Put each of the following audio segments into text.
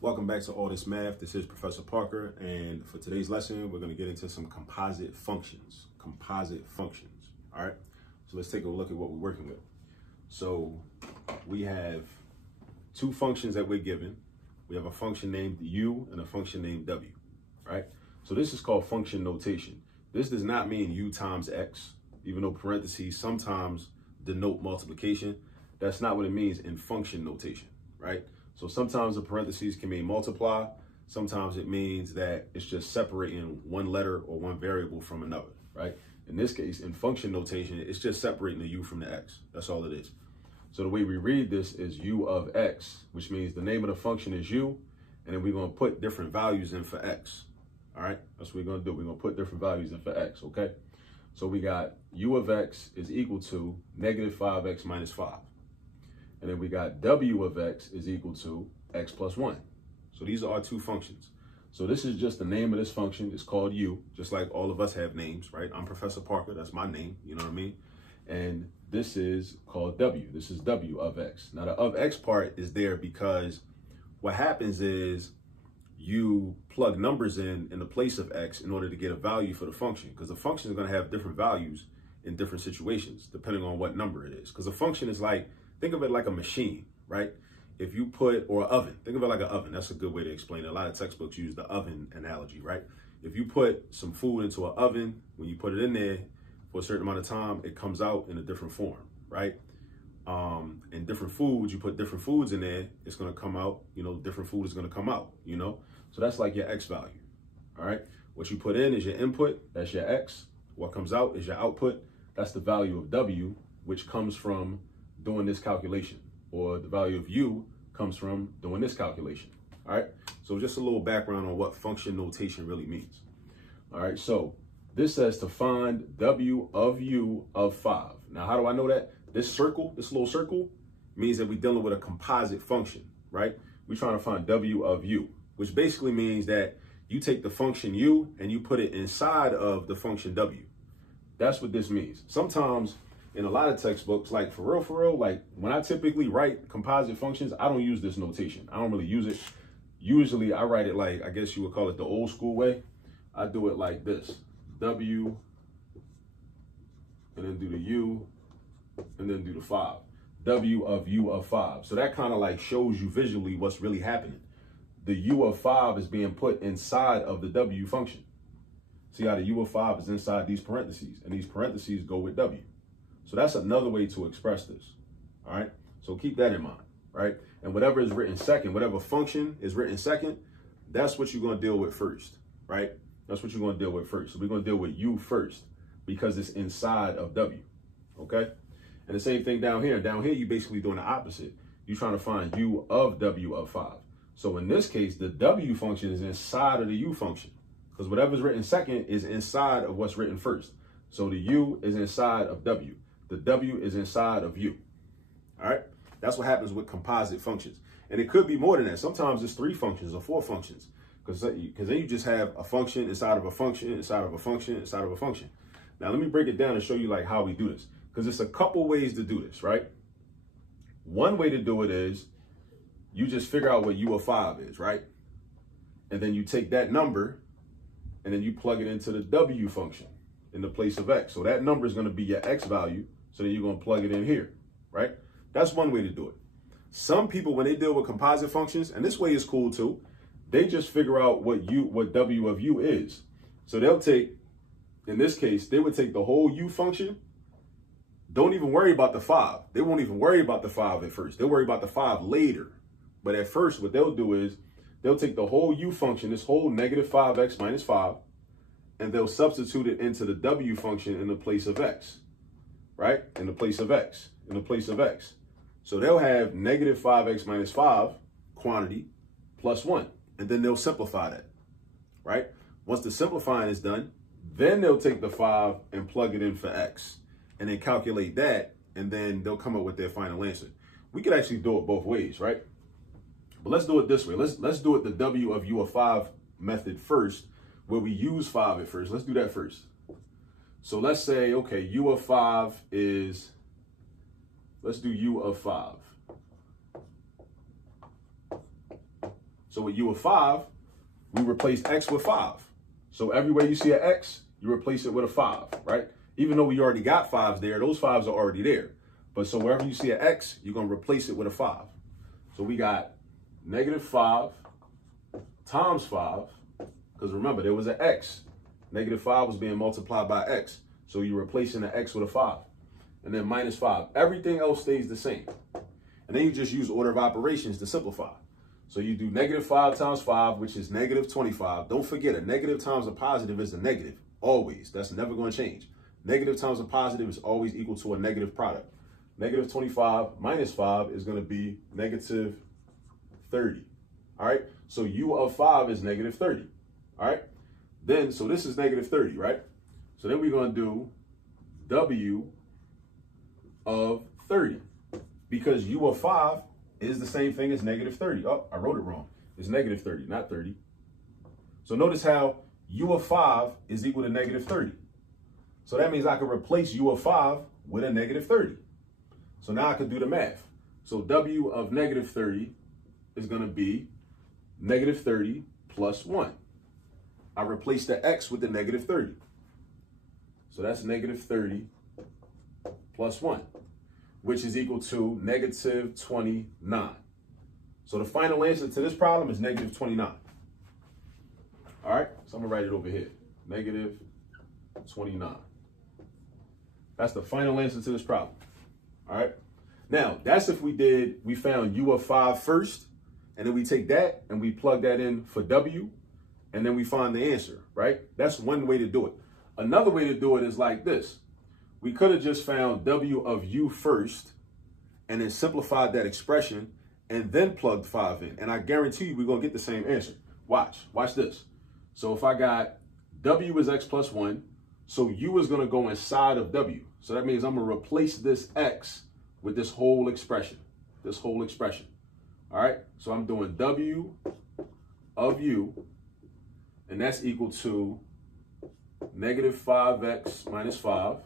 Welcome back to All This Math. This is Professor Parker, and for today's lesson, we're going to get into some composite functions. Composite functions. All right. So let's take a look at what we're working with. So we have two functions that we're given. We have a function named u and a function named w. Right. So this is called function notation. This does not mean u times x, even though parentheses sometimes denote multiplication. That's not what it means in function notation. Right. So sometimes the parentheses can mean multiply. Sometimes it means that it's just separating one letter or one variable from another, right? In this case, in function notation, it's just separating the u from the x. That's all it is. So the way we read this is u of x, which means the name of the function is u, and then we're going to put different values in for x. All right, that's what we're going to do. We're going to put different values in for x, okay? So we got u of x is equal to negative 5x minus 5. And then we got w of x is equal to x plus 1. So these are our two functions. So this is just the name of this function. It's called u, just like all of us have names, right? I'm Professor Parker. That's my name. You know what I mean? And this is called w. This is w of x. Now, the of x part is there because what happens is you plug numbers in the place of x in order to get a value for the function, because the function is going to have different values in different situations, depending on what number it is. Because a function is like, think of it like a machine, right? If you put, or an oven, think of it like an oven. That's a good way to explain it. A lot of textbooks use the oven analogy, right? If you put some food into an oven, when you put it in there for a certain amount of time, it comes out in a different form, right? And different foods, you put different foods in there, it's going to come out, different food is going to come out, So that's like your x value, all right? What you put in is your input, that's your x. What comes out is your output. That's the value of w, which comes from doing this calculation, or the value of u comes from doing this calculation. All right, so just a little background on what function notation really means. All right, so this says to find w of u of 5. Now, how do I know that? This circle, this little circle, means that we're dealing with a composite function, right? We're trying to find w of u, which basically means that you take the function u and you put it inside of the function w. That's what this means. Sometimes in a lot of textbooks, like for real, like when I typically write composite functions, I don't use this notation. I don't really use it. Usually I write it like, I guess you would call it the old school way. I do it like this, W, and then do the U, and then do the 5. W of U of 5. So that kind of like shows you visually what's really happening. The U of 5 is being put inside of the W function. See how the U of 5 is inside these parentheses, and these parentheses go with W. So that's another way to express this, all right? So keep that in mind, right? And whatever is written second, whatever function is written second, that's what you're going to deal with first, right? That's what you're going to deal with first. So we're going to deal with u first because it's inside of w, okay? And the same thing down here. Down here, you're basically doing the opposite. You're trying to find u of w of 5. So in this case, the w function is inside of the u function because whatever's written second is inside of what's written first. So the u is inside of w. The w is inside of u. All right? That's what happens with composite functions. And it could be more than that. Sometimes it's 3 functions or 4 functions. Because then you just have a function inside of a function, inside of a function, inside of a function. Now, let me break it down and show you like how we do this. Because there's a couple ways to do this, right? One way to do it is you just figure out what u of 5 is, right? And then you take that number and then you plug it into the w function in the place of x. So that number is going to be your x value. So then you're going to plug it in here, right? That's one way to do it. Some people, when they deal with composite functions, and this way is cool too, they just figure out what w of u is. So they'll take, in this case, they would take the whole u function. Don't even worry about the 5. They won't even worry about the 5 at first. They'll worry about the 5 later. But at first, what they'll do is they'll take the whole u function, this whole negative 5x minus 5, and they'll substitute it into the w function in the place of x, right? In the place of x, in the place of x. So they'll have negative 5x minus 5 quantity plus 1, and then they'll simplify that, right? Once the simplifying is done, then they'll take the 5 and plug it in for x, and then calculate that, and then they'll come up with their final answer. We could actually do it both ways, right? But let's do it this way. Let's do it the w of u of 5 method first, where we use 5 at first. Let's do that first. So let's say, okay, u of 5 is, let's do u of 5. So with u of 5, we replace x with 5. So everywhere you see an x, you replace it with a 5, right? Even though we already got 5s there, those 5s are already there. But so wherever you see an x, you're going to replace it with a 5. So we got negative 5 times 5, because remember, there was an x. Negative 5 was being multiplied by x. So you're replacing the x with a 5. And then minus 5. Everything else stays the same. And then you just use order of operations to simplify. So you do negative 5 times 5, which is negative 25. Don't forget, a negative times a positive is a negative. Always. That's never going to change. Negative times a positive is always equal to a negative product. Negative 25 minus 5 is going to be negative 30. All right? So u of 5 is negative 30. All right? Then, so this is negative 30, right? So then we're going to do w of 30. Because u of 5 is the same thing as negative 30. Oh, I wrote it wrong. It's negative 30, not 30. So notice how u of 5 is equal to negative 30. So that means I can replace u of 5 with a negative 30. So now I can do the math. So w of negative 30 is going to be negative 30 plus 1. I replace the x with the negative 30. So that's negative 30 plus 1. Which is equal to negative 29. So the final answer to this problem is negative 29. All right, so I'm gonna write it over here, negative 29. That's the final answer to this problem. All right, now that's if we found u of 5 first, and then we take that and we plug that in for w, and then we find the answer, right? That's one way to do it. Another way to do it is like this. We could have just found w of u first and then simplified that expression and then plugged 5 in. And I guarantee you we're going to get the same answer. Watch this. So if I got w is x plus 1, so u is going to go inside of w. So that means I'm going to replace this x with this whole expression. All right, so I'm doing w of u, and that's equal to negative 5x minus 5.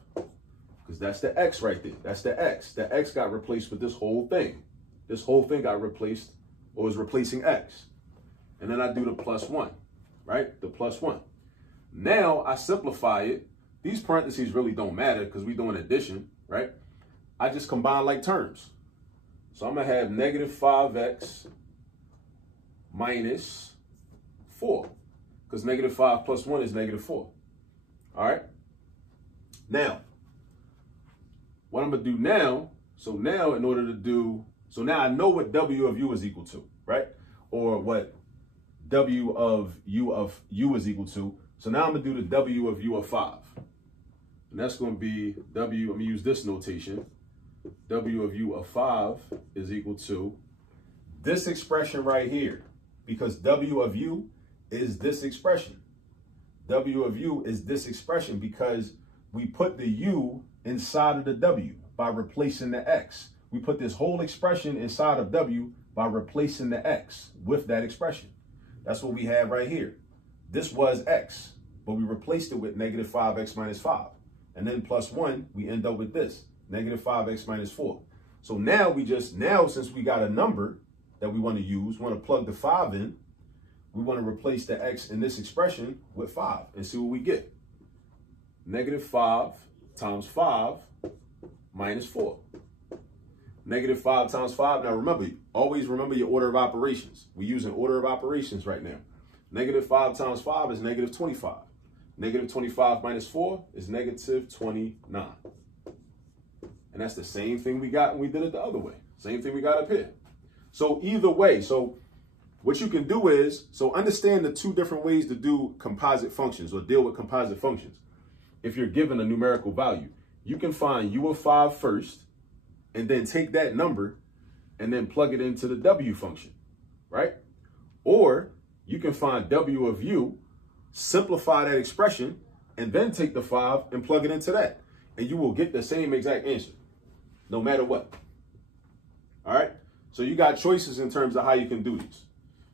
Because that's the x right there. That's the x. The x got replaced with this whole thing. This whole thing got replaced, or is replacing x. And then I do the plus 1, right? The plus 1. Now I simplify it. These parentheses really don't matter because we're doing addition, right? I just combine like terms. So I'm going to have negative 5x minus 4. Because negative 5 plus 1 is negative 4. All right? Now, what I'm going to do now, so now in order to do, so now I know what w of u is equal to, right? Or what w of u is equal to. So now I'm going to do the w of u of 5. And that's going to be w, I'm going to use this notation. W of u of 5 is equal to this expression right here. Because w of u is this expression. W of u is this expression because we put the u inside of the w by replacing the x. We put this whole expression inside of w by replacing the x with that expression. That's what we have right here. This was x, but we replaced it with negative 5x minus 5. And then plus 1, we end up with this, negative 5x minus 4. So now since we got a number that we want to use, want to plug the 5 in, we want to replace the x in this expression with 5 and see what we get. Negative 5 times 5 minus 4. Negative 5 times 5. Now remember, always remember your order of operations. We're using order of operations right now. Negative 5 times 5 is negative 25. Negative 25 minus 4 is negative 29. And that's the same thing we got when we did it the other way. Same thing we got up here. So either way, so what you can do is, so understand the two different ways to do composite functions or deal with composite functions. If you're given a numerical value, you can find u of 5 first and then take that number and then plug it into the w function, right? Or you can find w of u, simplify that expression, and then take the 5 and plug it into that. And you will get the same exact answer, no matter what. All right? So you got choices in terms of how you can do these.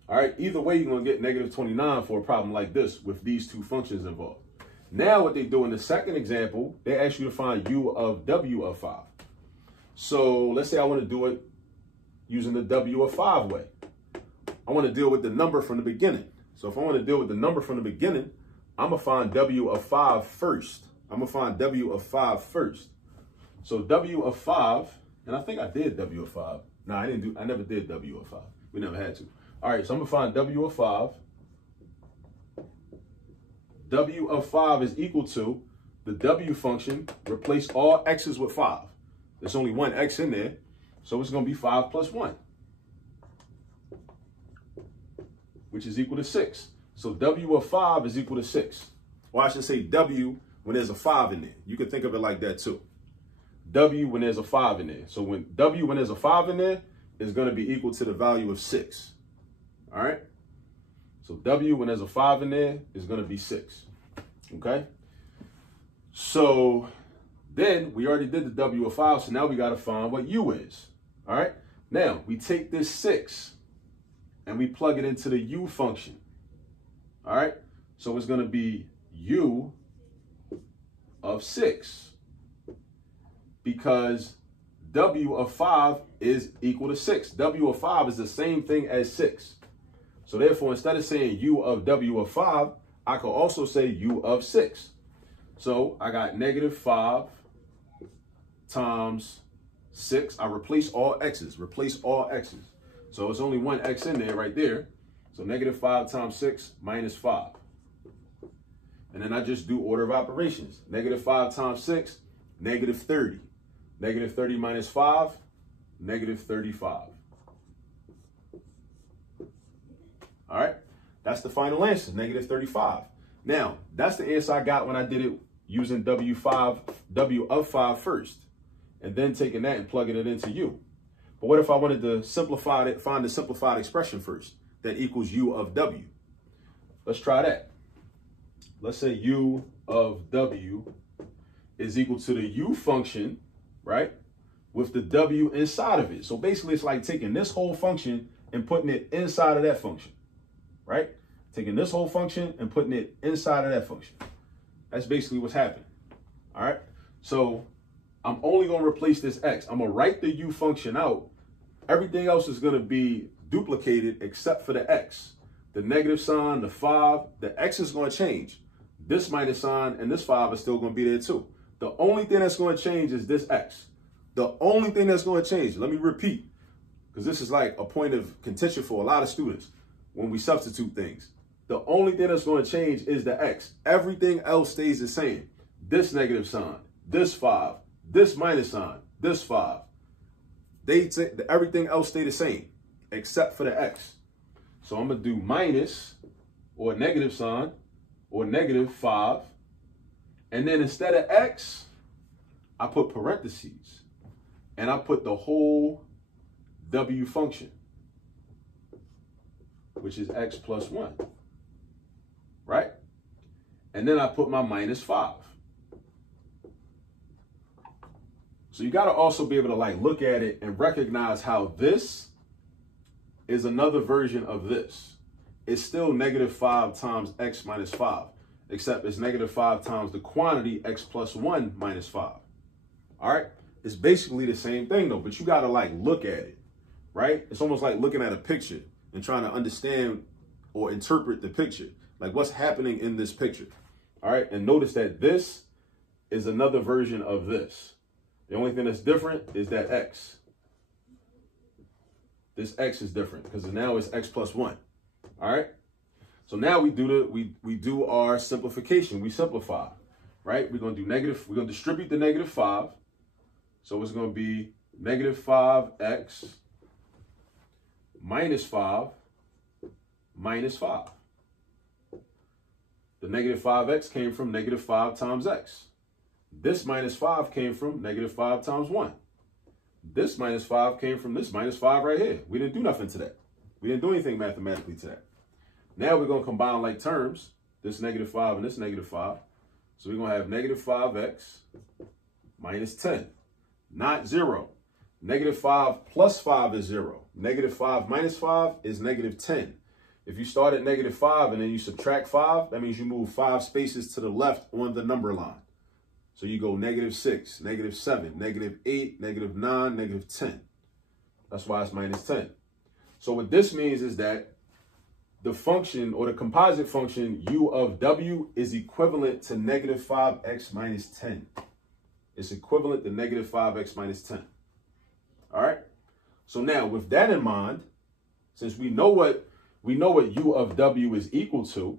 All right? Either way, you're going to get negative 29 for a problem like this with these two functions involved. Now what they do in the second example, they ask you to find u of w of 5. So let's say I want to do it using the w of 5 way. I want to deal with the number from the beginning. So if I want to deal with the number from the beginning, I'm going to find W of 5 first. I'm going to find W of 5 first. So W of 5, and I think I did W of 5. No, I never did W of 5. We never had to. All right, so I'm going to find W of 5. W of 5 is equal to the W function, replace all x's with 5. There's only one x in there, so it's going to be 5 plus 1, which is equal to 6. So W of 5 is equal to 6. Or I should say W when there's a 5 in there. You can think of it like that too. W when there's a 5 in there. So when there's a 5 in there is going to be equal to the value of 6. All right? So W when there's a 5 in there is going to be 6. Okay? So then we already did the W of 5, so now we got to find what U is. All right? Now, we take this 6 and we plug it into the U function. All right? So it's going to be U of 6 because W of 5 is equal to 6. W of 5 is the same thing as 6. So therefore, instead of saying U of W of 5, I could also say U of 6. So I got negative 5 times 6. I replace all x's. Replace all x's. So it's only one x in there right there. So negative 5 times 6 minus 5. And then I just do order of operations. Negative 5 times 6, negative 30. Negative 30 minus 5, negative 35. All right, that's the final answer, negative 35. Now, that's the answer I got when I did it using W of 5 first, and then taking that and plugging it into U. But what if I wanted to simplify it, find the simplified expression first that equals U of W? Let's try that. Let's say U of W is equal to the U function, right, with the W inside of it. So basically, it's like taking this whole function and putting it inside of that function, right? Taking this whole function and putting it inside of that function. That's basically what's happening, all right? So I'm only going to replace this x. I'm going to write the U function out. Everything else is going to be duplicated except for the x. The negative sign, the 5, the x is going to change. This minus sign and this 5 is still going to be there too. The only thing that's going to change is this x. The only thing that's going to change, let me repeat, because this is like a point of contention for a lot of students when we substitute things. The only thing that's going to change is the x. Everything else stays the same. This negative sign, this 5, this minus sign, this 5. Everything else stay the same except for the x. So I'm going to do minus or negative sign or negative 5. And then instead of x, I put parentheses and I put the whole W function, which is x plus 1, right? And then I put my minus 5. So you got to also be able to like look at it and recognize how this is another version of this. It's still negative 5 times x minus 5. Except it's negative 5 times the quantity x plus 1 minus 5. All right? It's basically the same thing, though, but you got to, like, look at it, right? It's almost like looking at a picture and trying to understand or interpret the picture, like what's happening in this picture. All right? And notice that this is another version of this. The only thing that's different is that x. This x is different because now it's x plus 1. All right? So now we do our simplification. We simplify, right? We're going to do negative. We're going to distribute the negative 5. So it's going to be negative 5x minus 5 minus 5. The negative 5x came from negative 5 times x. This minus 5 came from negative 5 times 1. This minus 5 came from this minus 5 right here. We didn't do nothing to that. We didn't do anything mathematically to that. Now we're going to combine like terms, this negative 5 and this negative 5. So we're going to have negative 5x minus 10, not 0. Negative 5 plus 5 is 0. Negative 5 minus 5 is negative 10. If you start at negative 5 and then you subtract 5, that means you move 5 spaces to the left on the number line. So you go negative 6, negative 7, negative 8, negative 9, negative 10. That's why it's minus 10. So what this means is that the function or the composite function u of w is equivalent to negative 5x minus 10. It's equivalent to negative 5x minus 10. All right. So now with that in mind, since we know what u of w is equal to,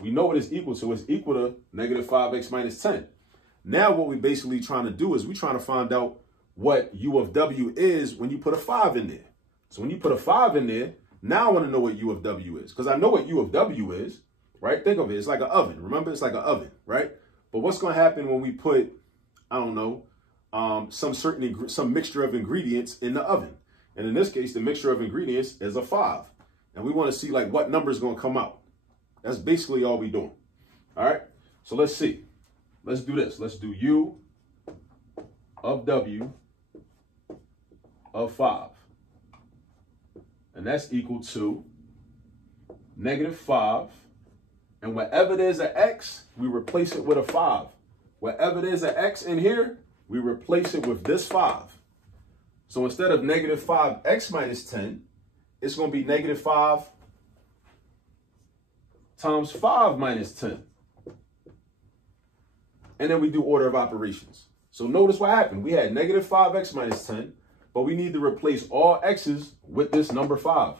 we know what it's equal to. It's equal to negative 5x minus 10. Now what we're basically trying to do is we're trying to find out what u of w is when you put a 5 in there. So when you put a 5 in there, now I want to know what u of w is, because I know what u of w is, right? Think of it. It's like an oven. Remember, it's like an oven, right? But what's going to happen when we put, I don't know, some mixture of ingredients in the oven? And in this case, the mixture of ingredients is a 5. And we want to see like what number is going to come out. That's basically all we're doing. All right. So let's see. Let's do this. Let's do u of w of 5. And that's equal to negative 5. And wherever there's an x, we replace it with a 5. Wherever there's an x in here, we replace it with this 5. So instead of negative 5x minus 10, it's going to be negative 5 times 5 minus 10. And then we do order of operations. So notice what happened. We had negative 5x minus 10, but we need to replace all x's with this number 5.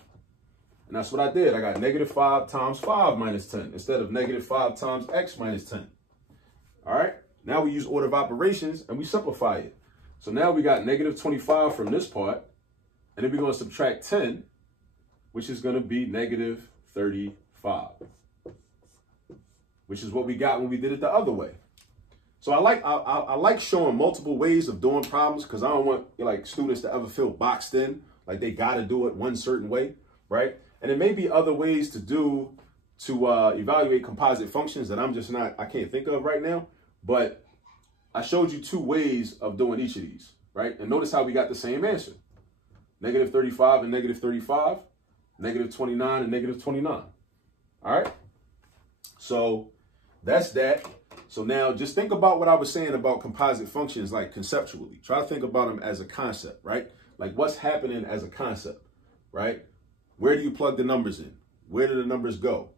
And that's what I did. I got negative 5 times 5 minus 10 instead of negative 5 times x minus 10. All right. Now we use order of operations and we simplify it. So now we got negative 25 from this part. And then we're going to subtract 10, which is going to be negative 35, which is what we got when we did it the other way. So I like showing multiple ways of doing problems, because I don't want like students to ever feel boxed in, like they got to do it one certain way, right? And there may be other ways to evaluate composite functions that I can't think of right now. But I showed you 2 ways of doing each of these, right? And notice how we got the same answer. Negative 35 and negative 35, negative 29 and negative 29. All right. So that's that. So now just think about what I was saying about composite functions, like conceptually. Try to think about them as a concept, right? Like what's happening as a concept, right? Where do you plug the numbers in? Where do the numbers go?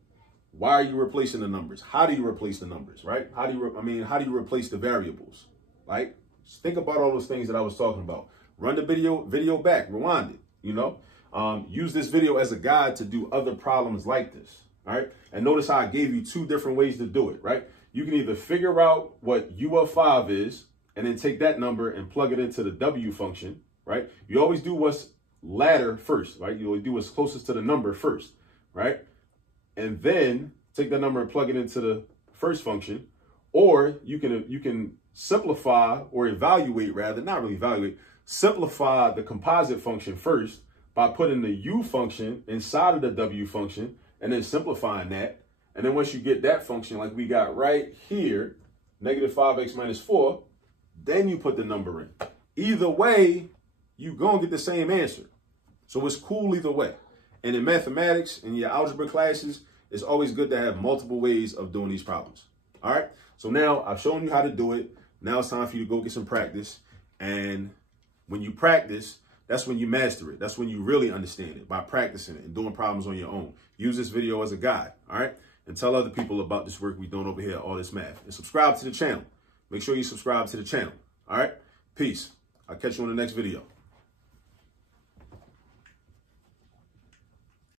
Why are you replacing the numbers? How do you replace the numbers, right? How do you replace the variables? Right? Just think about all those things that I was talking about. Run the video back, rewind it, you know? Use this video as a guide to do other problems like this, all right? And notice how I gave you 2 different ways to do it, right? You can either figure out what u of 5 is and then take that number and plug it into the w function, right? You always do what's latter first, right? You always do what's closest to the number first, right? And then take that number and plug it into the first function. Or you can simplify or evaluate, rather, not really evaluate, simplify the composite function first by putting the u function inside of the w function and then simplifying that. And then once you get that function, like we got right here, negative 5x minus 4, then you put the number in. Either way, you're going to get the same answer. So it's cool either way. And in mathematics, in your algebra classes, it's always good to have multiple ways of doing these problems. All right. So now I've shown you how to do it. Now it's time for you to go get some practice. And when you practice, that's when you master it. That's when you really understand it, by practicing it and doing problems on your own. Use this video as a guide. All right. And tell other people about this work we're doing over here, all this math. And subscribe to the channel. Make sure you subscribe to the channel. All right. Peace. I'll catch you on the next video.